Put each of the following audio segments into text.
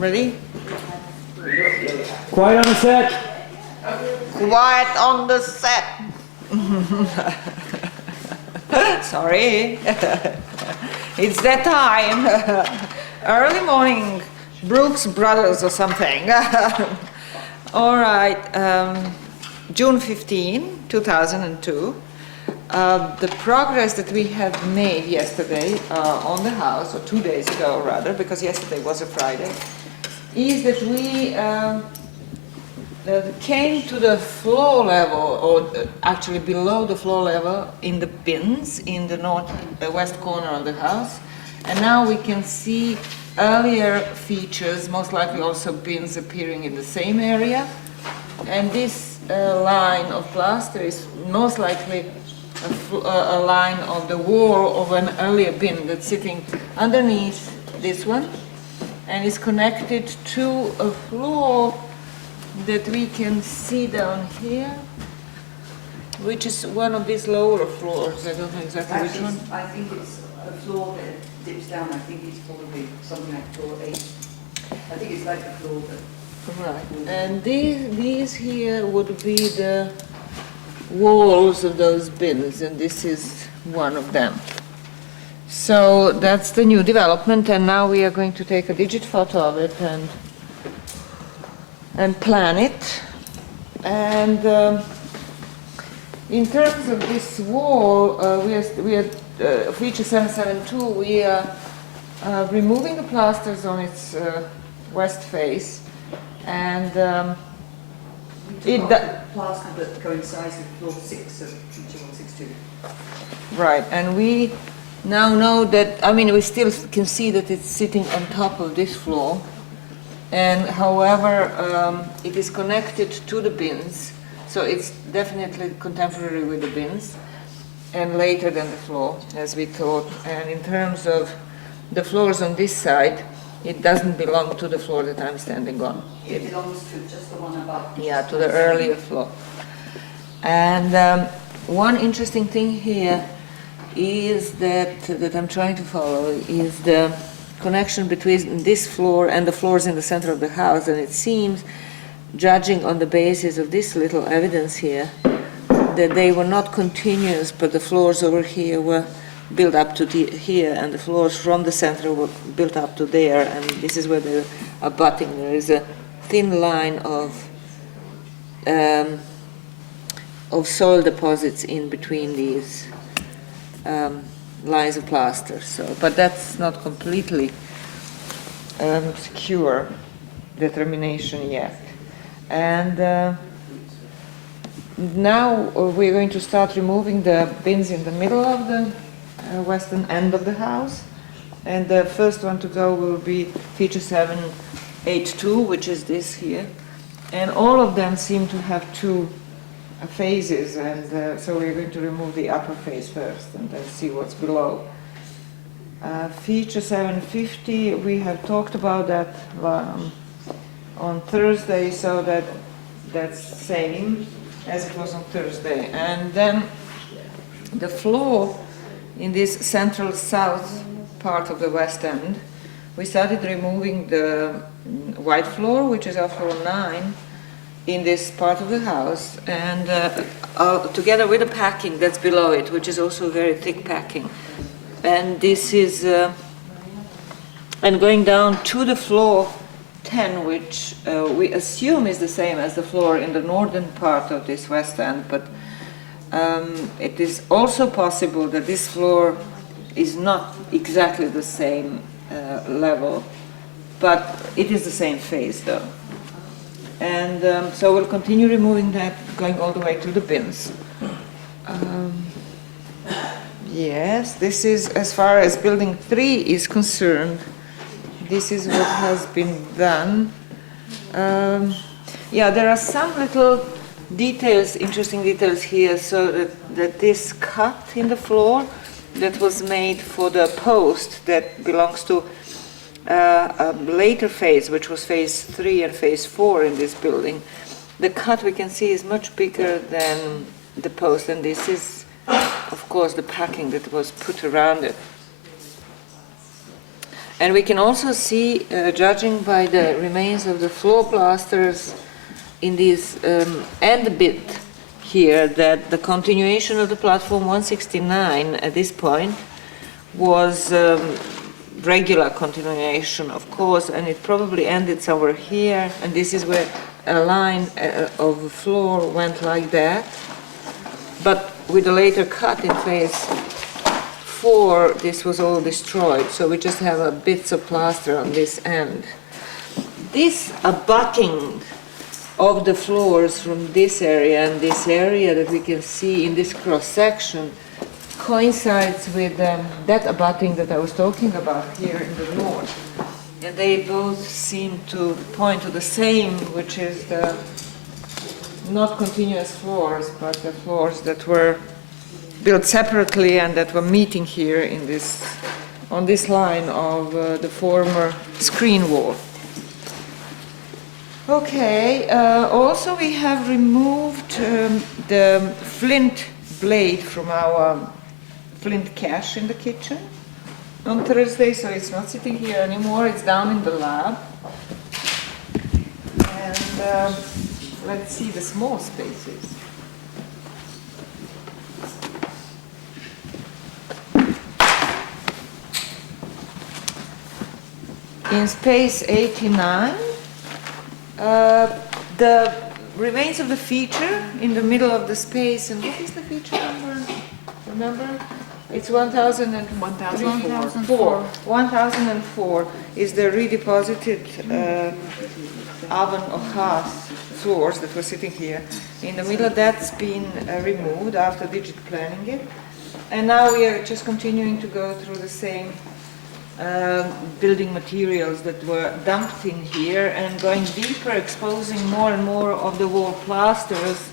Ready? Quiet on the set. Quiet on the set. Sorry. It's that time. Early morning. Brooks Brothers or something. All right. June 15, 2002. The progress that we have made yesterday on the house, or 2 days ago rather, because yesterday was a Friday, is that we came to the floor level, or actually below the floor level, in the bins in the west corner of the house, and now we can see earlier features, most likely also bins appearing in the same area, and this line of plaster is most likely a line of the wall of an earlier bin that's sitting underneath this one and is connected to a floor that we can see down here, which is one of these lower floors. I don't know exactly which one. I think it's a floor that dips down. I think it's probably something like floor 8. I think it's like the floor that... Right. And these here would be the walls of those bins, and this is one of them. So that's the new development, and now we are going to take a digit photo of it and plan it. And in terms of this wall, we are feature 772. We are removing the plasters on its west face, and plaster that coincides with floor 6 of feature 162. Right, and we now know that, I mean, we still can see that it's sitting on top of this floor, and however, it is connected to the bins, so it's definitely contemporary with the bins, and later than the floor, as we thought. And in terms of the floors on this side, it doesn't belong to the floor that I'm standing on. It belongs to just the one above. Yeah, to the earlier floor. And one interesting thing here is that I'm trying to follow is the connection between this floor and the floors in the center of the house. And it seems, judging on the basis of this little evidence here, that they were not continuous, but the floors over here were built up to here, and the floors from the center were built up to there, and this is where they are abutting. There is a thin line of soil deposits in between these lines of plaster. So, but that's not completely secure determination yet. And now we're going to start removing the bins in the middle of the western end of the house, and the first one to go will be feature 782, which is this here, and all of them seem to have two phases, and so we're going to remove the upper phase first and then see what's below. Feature 750, we have talked about that on Thursday, so that's same as it was on Thursday. And then the floor in this central south part of the west end, we started removing the white floor, which is our floor 9, in this part of the house, and together with the packing that's below it, which is also very thick packing. And this is, and going down to the floor 10, which we assume is the same as the floor in the northern part of this west end, but it is also possible that this floor is not exactly the same level, but it is the same phase though. And so we'll continue removing that, going all the way to the bins. Yes, this is, as far as building 3 is concerned, this is what has been done. Yeah, there are some little details, interesting details here, so that this cut in the floor that was made for the post that belongs to a later phase, which was phase 3 and phase 4 in this building. The cut we can see is much bigger than the post, and this is, of course, the packing that was put around it. And we can also see, judging by the remains of the floor plasters in this end bit here, that the continuation of the platform 169 at this point was regular continuation, of course, and it probably ended somewhere here, and this is where a line of the floor went like that. But with a later cut in phase 4, this was all destroyed, so we just have bits of plaster on this end. This abutting of the floors from this area and this area that we can see in this cross-section coincides with that abutting that I was talking about here in the north. And they both seem to point to the same, which is the not continuous floors, but the floors that were built separately and that were meeting here in this, on this line of the former screen wall. Okay, also we have removed the flint blade from our flint cache in the kitchen on Thursday, so it's not sitting here anymore, it's down in the lab. And let's see the small spaces. In space 89, the remains of the feature in the middle of the space, and what is the feature number? Remember? It's 1004. 1004 is the redeposited oven or hearth floors that were sitting here. In the middle, that's been removed after digit planning it. And now we are just continuing to go through the same building materials that were dumped in here and going deeper, exposing more and more of the wall plasters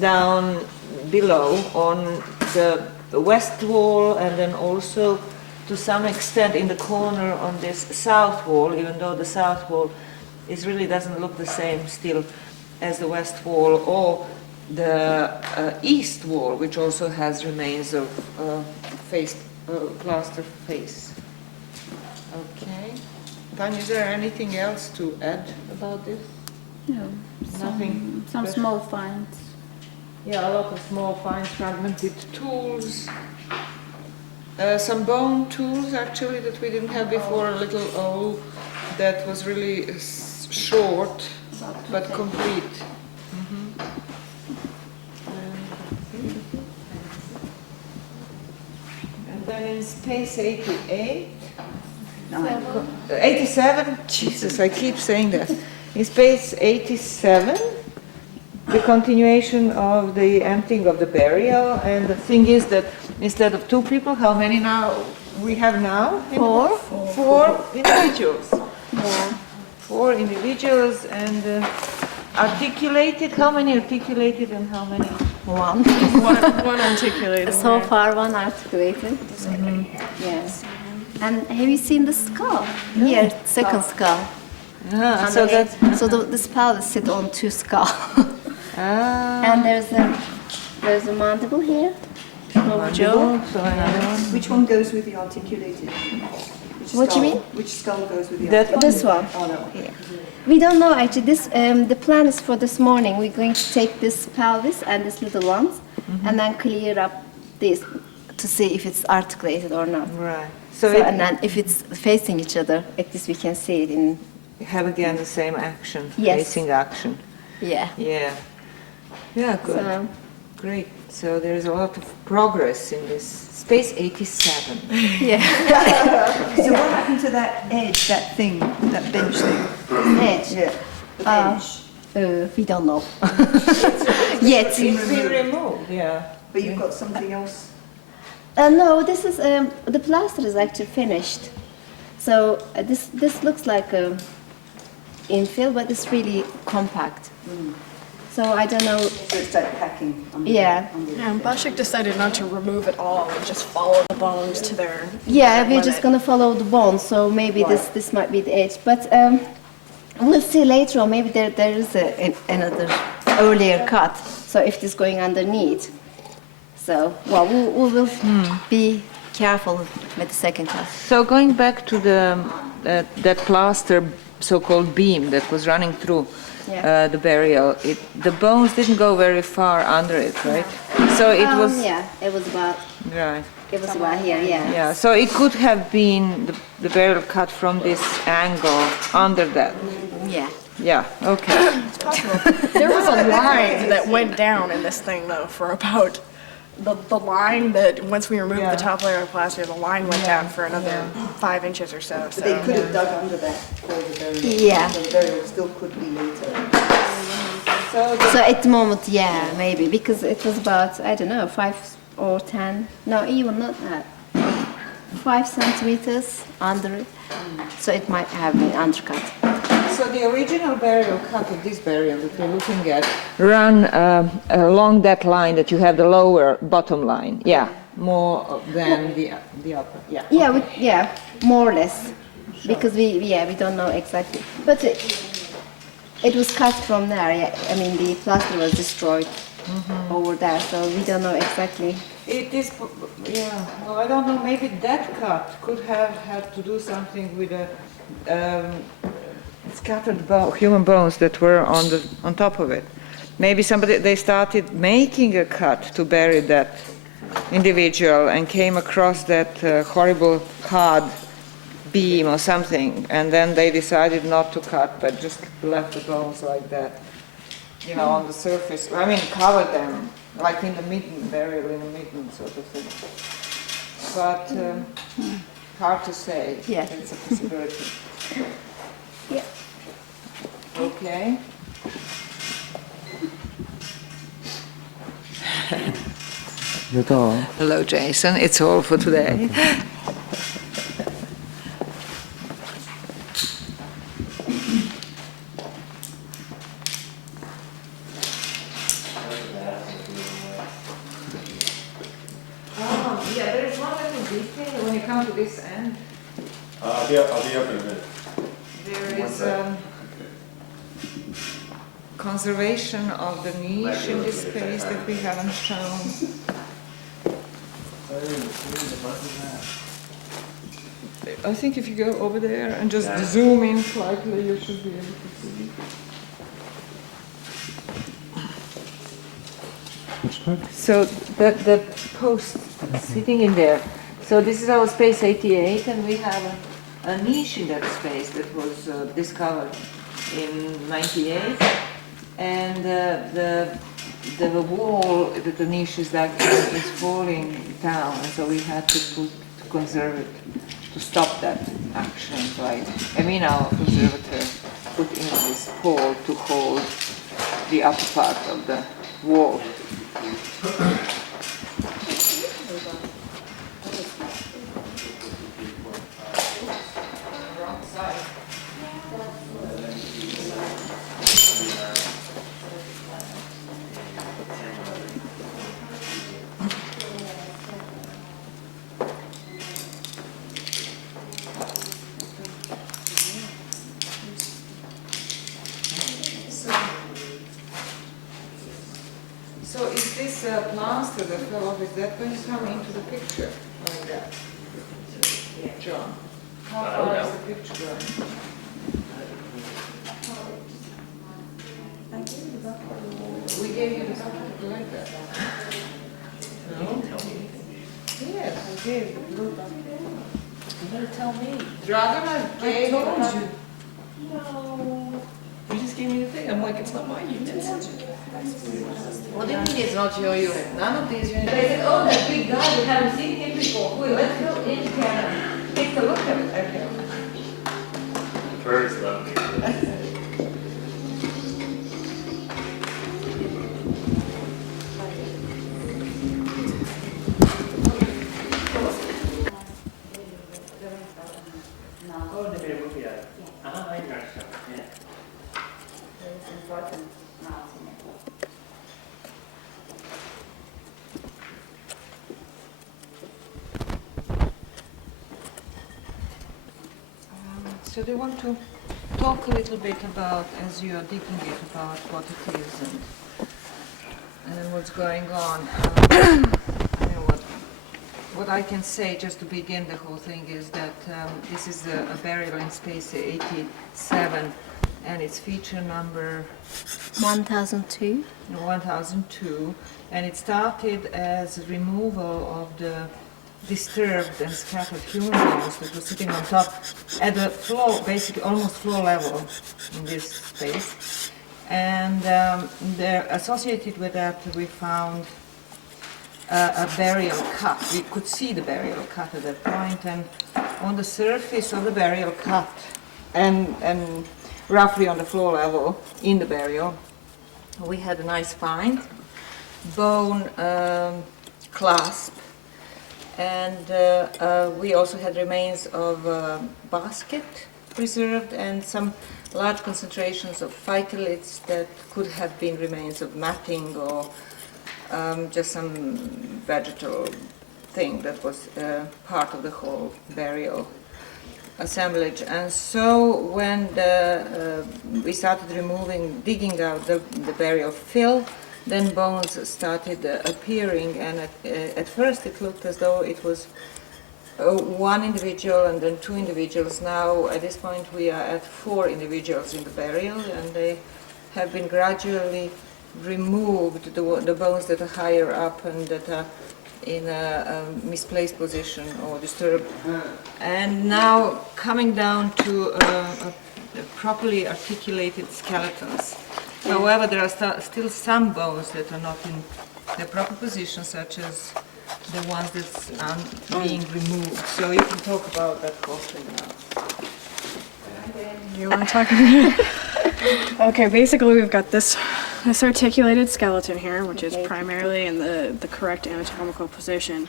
down below on the west wall, and then also to some extent in the corner on this south wall, even though the south wall really doesn't look the same still as the west wall, or the east wall, which also has remains of plaster face. Okay. Tanya, is there anything else to add about this? No. Nothing Some special? small finds. Yeah, a lot of small, fine, fragmented tools. Some bone tools, actually, that we didn't have before, a little O that was really short, but complete. And then in space 88, 87, Jesus, I keep saying that. In space 87, the continuation of the emptying of the burial, and the thing is that instead of 2 people, how many now we have now? 4. 4 individuals. Yeah. 4 individuals, and articulated. How many articulated and how many? One. One articulated. So far, one articulated. Yes. And have you seen the skull? Here, second skull. Ah, so that's this pelvis sit on 2 skulls. And there's a mandible here. mandible, so another one. Which one goes with the articulated? Which What do you skull? mean? Which skull goes with the That articulated? This one. Oh, that one. Here. We don't know actually. This the plan is for this morning. We're going to take this pelvis and this little ones, and then clear up this to see if it's articulated or not. Right. So, So, and then if it's facing each other, at least we can see it in. have again the same action, Yes. facing action. Yeah. Yeah. Yeah, good. So, Great. So there is a lot of progress in this space 87. yeah. So what happened to that edge, that thing, that bench thing? Edge. Yeah, the bench. We don't know. Yet. It's been removed, yeah. But you've got something else. No, this is the plaster is actually finished. So this looks like a infill, but it's really compact. So I don't know. So it's like packing. Under Yeah. Yeah, and Bashik decided not to remove it all and just follow the bones to their. Yeah, we're limit. just gonna follow the bone. So maybe this might be the edge, but we'll see later on. Maybe there is another earlier cut. So if this going underneath, so well we will be careful with the second cut. So going back to the that plaster so-called beam that was running through Yeah. the burial, the bones didn't go very far under it, right? So it was Yeah, it was about right. here. Yeah. Yeah. So it could have been the burial cut from this angle under that. Yeah. Yeah. Okay. There was a line that went down in this thing though for about the line that once we removed Yeah. the top layer of plaster, the line went down for another 5 inches or so. But they could have dug under that for the burial. Yeah. The burial still could be later. So at the moment, yeah, maybe because it was about I don't know 5 or 10. No, even not that. 5 centimeters under it. So it might have been undercut. So the original burial cut of this burial that we're looking at run along that line that you have the lower bottom line. Yeah, more than the upper. Yeah. Yeah, yeah, more or less, because we don't know exactly. But it was cut from there. Yeah, I mean the plaster was destroyed over there, so we don't know exactly. It is, yeah. Well, I don't know. Maybe that cut could have had to do something with the scattered human bones that were on top of it. Maybe they started making a cut to bury that individual and came across that horrible hard beam or something, and then they decided not to cut, but just left the bones like that, you know, on the surface. I mean, cover them like in the midden, burial in the midden sort of thing. But hard to say. Yeah. It's a possibility. Yeah. Okay. Hello, Jason. It's all for today. Yeah, there is one little detail when you come to this end. I'll be up in a minute. There is conservation of the niche in this space that we haven't shown. I think if you go over there and just zoom in slightly, you should be able to see. So the post sitting in there. So this is our space 88, and we have a niche in that space that was discovered in 98. And the wall that the niche is like is falling down, and so we had to conserve it, to stop that action. Right? I mean, our conservator put in this pole to hold the upper part of the wall. Wrong side. So is this plaster that fell off, is that going to come into the picture like that? John, how far is the picture going? We gave you the bucket like that. No? Yes, I gave you the blue bucket. You better tell me. Dragana gave you the bucket. No. You just gave me the thing. I'm like, it's not my unit. What do you mean it's not your unit? None of these units. They said, oh, that big guy, we haven't seen him before. Well, let's go in and take a look at it. Okay. Birds love me. So they want to talk a little bit about, as you are digging it, about what it is and what's going on. I mean, what I can say, just to begin the whole thing, is that this is a burial in space 87, and it's feature number 1002. 1002, and it started as removal of the disturbed and scattered human bones that were sitting on top at the floor, basically almost floor level in this space. And they're associated with that, we found a burial cut. We could see the burial cut at that point, and on the surface of the burial cut and roughly on the floor level in the burial, we had a nice find, bone clasp, and we also had remains of a basket preserved and some large concentrations of phytoliths that could have been remains of matting or just some vegetal thing that was part of the whole burial assemblage. And so when we started digging out the burial fill, then bones started appearing, and at first it looked as though it was one individual and then two individuals. Now at this point we are at 4 individuals in the burial, and they have been gradually removed, the bones that are higher up and that are in a misplaced position or disturbed, and now coming down to properly articulated skeletons. However, there are still some bones that are not in their proper position, such as the ones that are being removed. So you can talk about that whole thing now. You want to talk? Okay, basically we've got this articulated skeleton here, which is primarily in the correct anatomical position.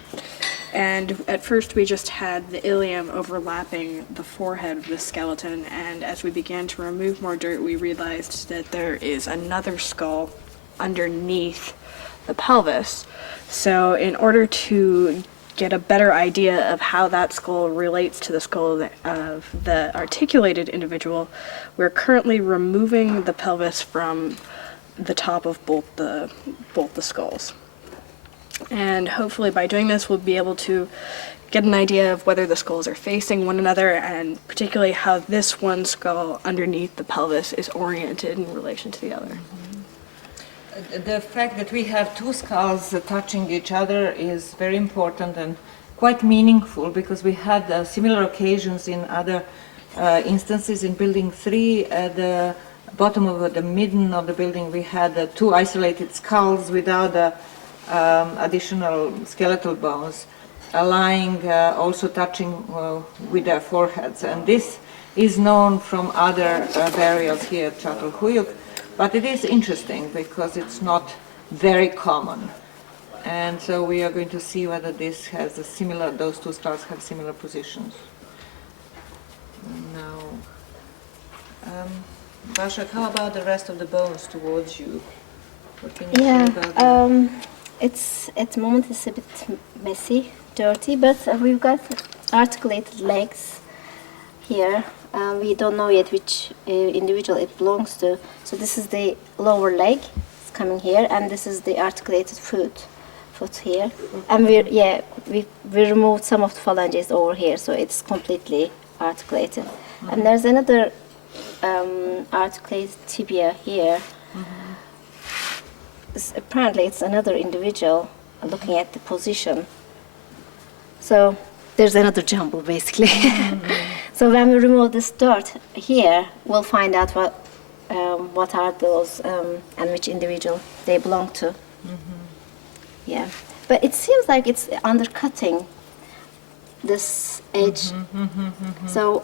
And at first we just had the ilium overlapping the forehead of the skeleton, and as we began to remove more dirt, we realized that there is another skull underneath the pelvis. So in order to get a better idea of how that skull relates to the skull of the articulated individual, we're currently removing the pelvis from the top of both the skulls. And hopefully by doing this we'll be able to get an idea of whether the skulls are facing one another, and particularly how this one skull underneath the pelvis is oriented in relation to the other. The fact that we have 2 skulls touching each other is very important and quite meaningful, because we had similar occasions in other instances. In Building 3, at the bottom of the midden of the building, we had 2 isolated skulls without additional skeletal bones lying, also touching with their foreheads. And this is known from other burials here at Çatalhöyük, but it is interesting because it's not very common. And so we are going to see whether this has a similar, those 2 skulls have similar positions. Now, Basak, how about the rest of the bones towards you? What can you say about that? At the moment it's a bit messy, dirty, but we've got articulated legs here. We don't know yet which individual it belongs to. So this is the lower leg, it's coming here, and this is the articulated foot here. And we removed some of the phalanges over here, so it's completely articulated. And there's another articulated tibia here. Apparently it's another individual looking at the position. So there's another jumble basically. So when we remove this dirt here, we'll find out what are those and which individual they belong to. Yeah, but it seems like it's undercutting this edge. So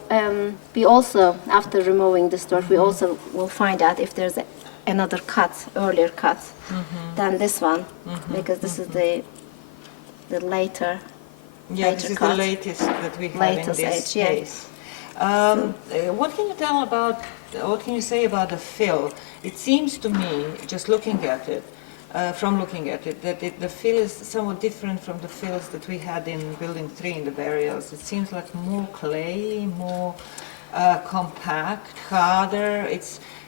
we also, after removing this dirt, we also will find out if there's another earlier cut than this one, because this is the later. Yeah, this is the latest that we have in this case. What can you tell about, what can you say about the fill? It seems to me, just looking at it, from looking at it, that the fill is somewhat different from the fills that we had in Building 3 in the burials. It seems like more clay, more compact, harder.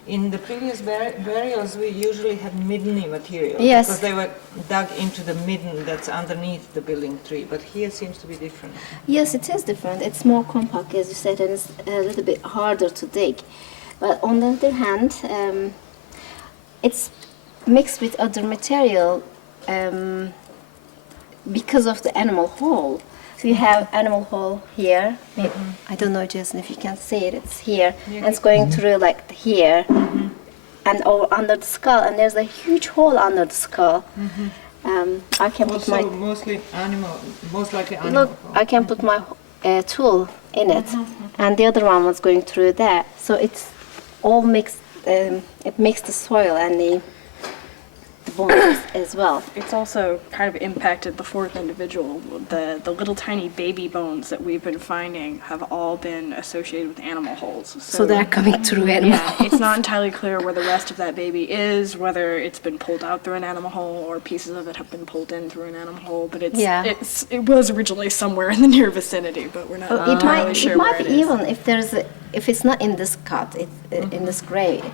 In the previous burials, we usually had midden material. Yes. Because they were dug into the midden that's underneath the building tree, but here seems to be different. Yes, it is different. It's more compact, as you said, and it's a little bit harder to dig. But on the other hand, it's mixed with other material because of the animal hole. We have animal hole here. I don't know, Jason, if you can see it. It's here, and it's going through like here, and under the skull. And there's a huge hole under the skull. I can put Also, my most likely animal. look. I can put my tool in it, and the other one was going through there. So it's all mixed. It makes the soil and the bones as well. It's also kind of impacted the fourth individual. The little tiny baby bones that we've been finding have all been associated with animal holes. So they're coming through animal. Yeah, it's not entirely clear where the rest of that baby is, whether it's been pulled out through an animal hole or pieces of it have been pulled in through an animal hole. But it was originally somewhere in the near vicinity, but we're not entirely sure where it is. Even if it's not in this cut, it's in this grave.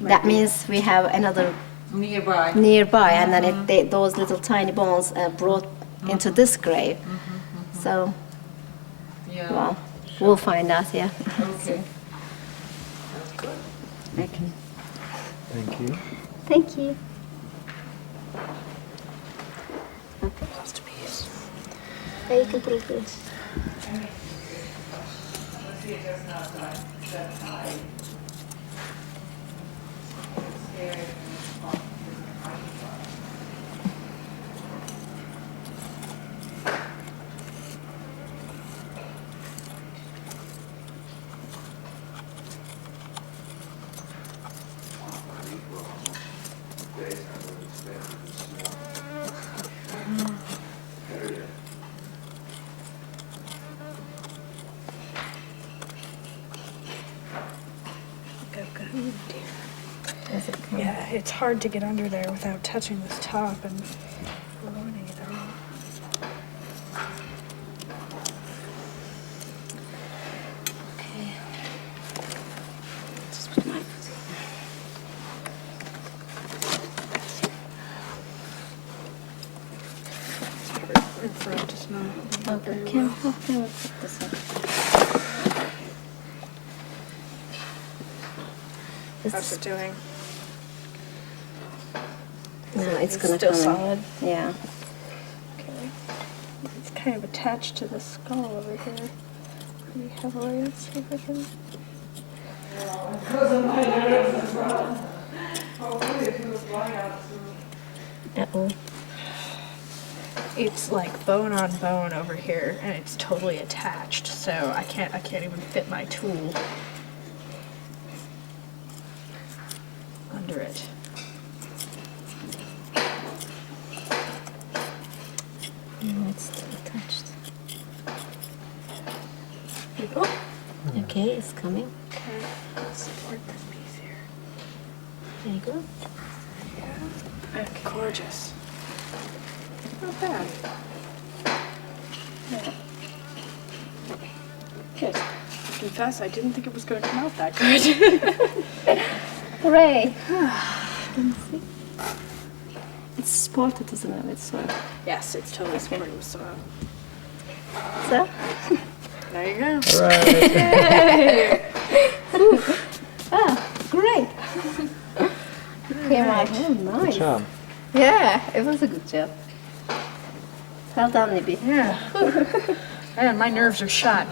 That means we have another nearby, and then those little tiny bones are brought into this grave. So, well, we'll find out. Yeah. Okay. Okay. Thank you. Thank you. Yeah, you can put it there. Yeah, it's hard to get under there without touching this top and ruining it all. Okay. Just put my In front, it's not. okay. Can we put this up? How's it doing? No, it's gonna still come in. solid. Yeah. Okay. It's kind of attached to the skull over here pretty heavily. Let's see if I can. Uh-oh. It's like bone on bone over here, and it's totally attached. So I can't even fit my tool under it. No, it's still attached. Oh, Okay, it's coming. okay. Let's support this piece here. There you go. Yeah. Gorgeous. Not bad. Yeah. Good. Confess, I didn't think it was going to come out that good. Hooray! Can you see? It's supported, isn't it? It's Yes, it's totally supported with soil. so. There you go. All right. Ah, great! Came out. Oh, nice. Good job. Yeah, it was a good job. Well done, Libby. Yeah. Man, my nerves are shot.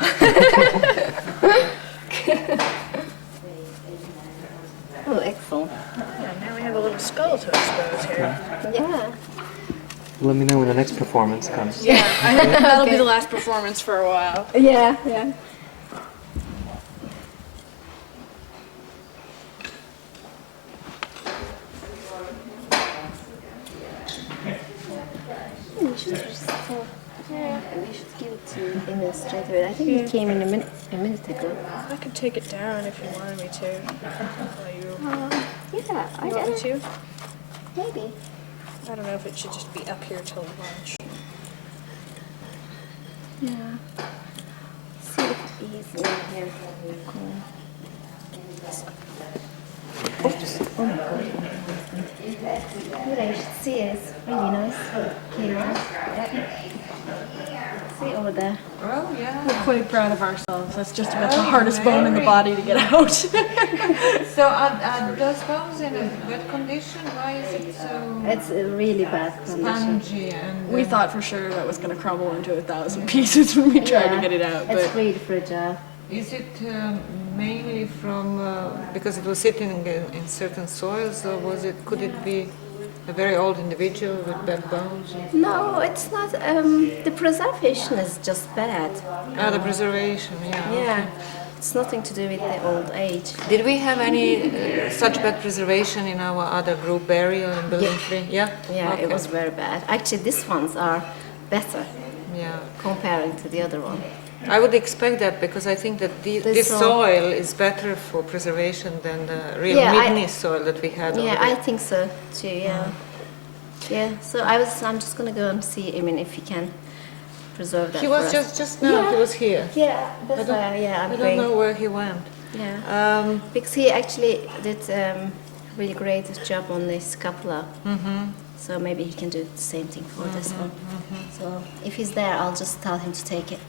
Oh, excellent. Yeah, now we have a little skull to expose here. Yeah. Let me know when the next performance comes. Yeah, I think that'll be the last performance for a while. Yeah, yeah. We should just, we should give it to the administrator. I think he came in a minute ago. I could take it down if you wanted me to. While you Yeah, I want me to? maybe. I don't know if it should just be up here till lunch. Yeah. See if he's in here. Cool. Oh my god. Here you should see it. It's really nice. Here. See over there. Oh, yeah. We're quite proud of ourselves. That's just about the hardest bone in the body to get out. So are those bones in a good condition? Why is it so It's a really bad condition. spongy and... We thought for sure that was going to crumble into 1,000 pieces when we tried to get it out, It's but really fragile. Is it mainly from, because it was sitting in certain soils, or could it be a very old individual with bad bones? No, it's not. The preservation is just bad. Ah, the preservation, yeah. Yeah, it's nothing to do with the old age. Did we have any such bad preservation in our other group burial in Building 3? Yeah? Yeah, Okay. it was very bad. Actually, these ones are better Yeah. comparing to the other one. I would expect that because I think that this soil is better for preservation than the real Midney soil that we had over Yeah, there. I think so too. Yeah, yeah. So I'm just gonna go and see. I mean, if he can preserve that. He was for us. just now, he was here. Yeah, that's why. Yeah, I'm I don't going. know where he went. Yeah, because he actually did really great job on the scapula. So maybe he can do the same thing for this one. So if he's there, I'll just tell him to take it.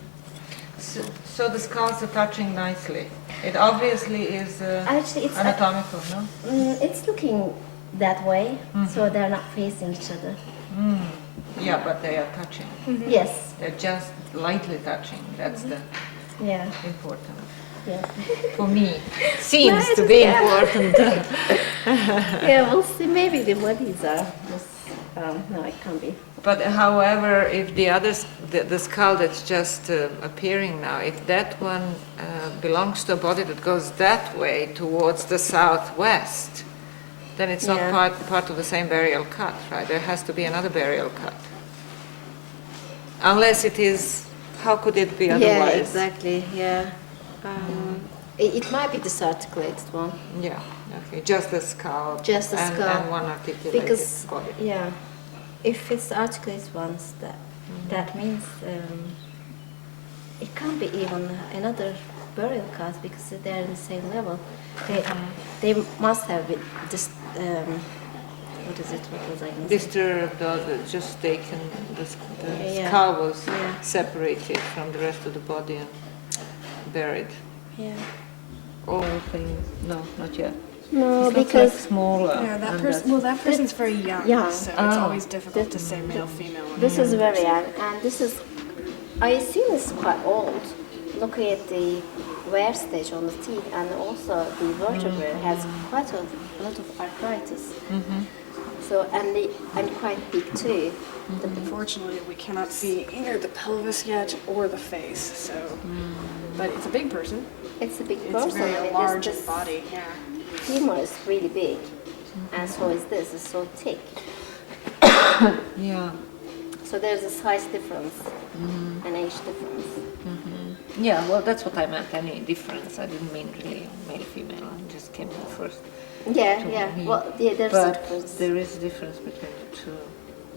So the skulls are touching nicely. It obviously is Actually, it's anatomical, no? it's looking that way, so they're not facing each other. Yeah, but they are touching. Yes. They're just lightly touching. That's the Yeah. important. Yeah. For me, seems No, to be yeah. important. Yeah, we'll see. Maybe the bodies are just. No, it can't be. But however, if the others, the skull that's just appearing now, if that one belongs to a body that goes that way towards the southwest, then it's not Yeah. part of the same burial cut, right? There has to be another burial cut. Unless it is, how could it be otherwise? Yeah, exactly. Yeah. It might be this articulated one. Yeah, okay, just the skull. Just the skull. And one articulated Because body. yeah, if it's articulated ones, that means it can't be even another burial cut because they're in the same level. They must have been just what is it? What was I going to say? Disturbed or just taken, the Yeah. skull was Yeah. separated from the rest of the body and buried. Yeah. All things, no, not yet. No, It's not because like smaller. yeah, that and person. Well, that person's very young, young. so it's Oh. always difficult to say male, female. when this you're is a young very person. young, and this is. I assume it's quite old. Looking at the wear stage on the teeth, and also the vertebrae has quite a lot of arthritis. So and quite big too. Unfortunately, we cannot see either the pelvis yet or the face. So, but it's a big person. It's a big It's person. very I mean, large this in body. Yeah. femur is really big, and so is this. It's so thick. Yeah. So there's a size difference, an age difference. Yeah, well, that's what I meant, any difference. I didn't mean really male, female. I just came to first. Yeah, To yeah. me. Well, yeah, there's a But difference. there is a difference between the two.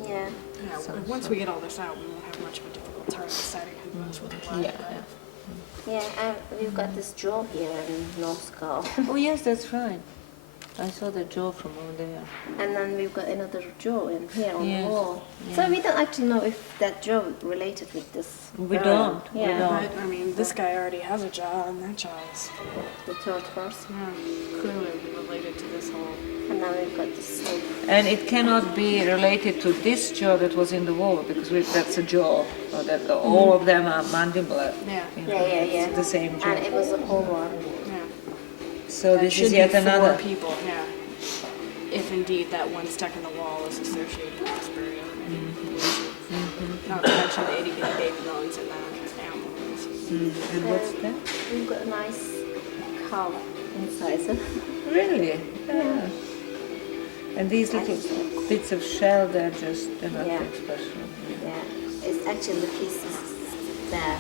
Yeah. Yeah. Once we get all this out, we won't have much of a difficult time deciding who knows what the Yeah, yeah. Yeah, and we've got this jaw here and no skull. Oh, yes, that's right. I saw the jaw from over there. And then we've got another jaw in here on Yes, the wall. yeah. So we don't actually know if that jaw related with this. We girl. don't, we Yeah. don't. But, I mean, this guy already has a jaw, and that jaw is The third person. clearly related to this whole. And now we've got this. And it cannot be related to this jaw that was in the wall because that's a jaw. Or that all of them are mandibular. Yeah. you know, Yeah, yeah, it's yeah. the same jaw. And it was a whole one. Yeah. So That this should is be yet 4 another. people. Yeah. If indeed that one stuck in the wall is associated with this burial. Not to mention the itty bitty baby bones in the animals. And what's that? We've got a nice cow inside. So Really? Yeah. And these little bits of shell, they're not Yeah. that special. yeah, it's actually the pieces there.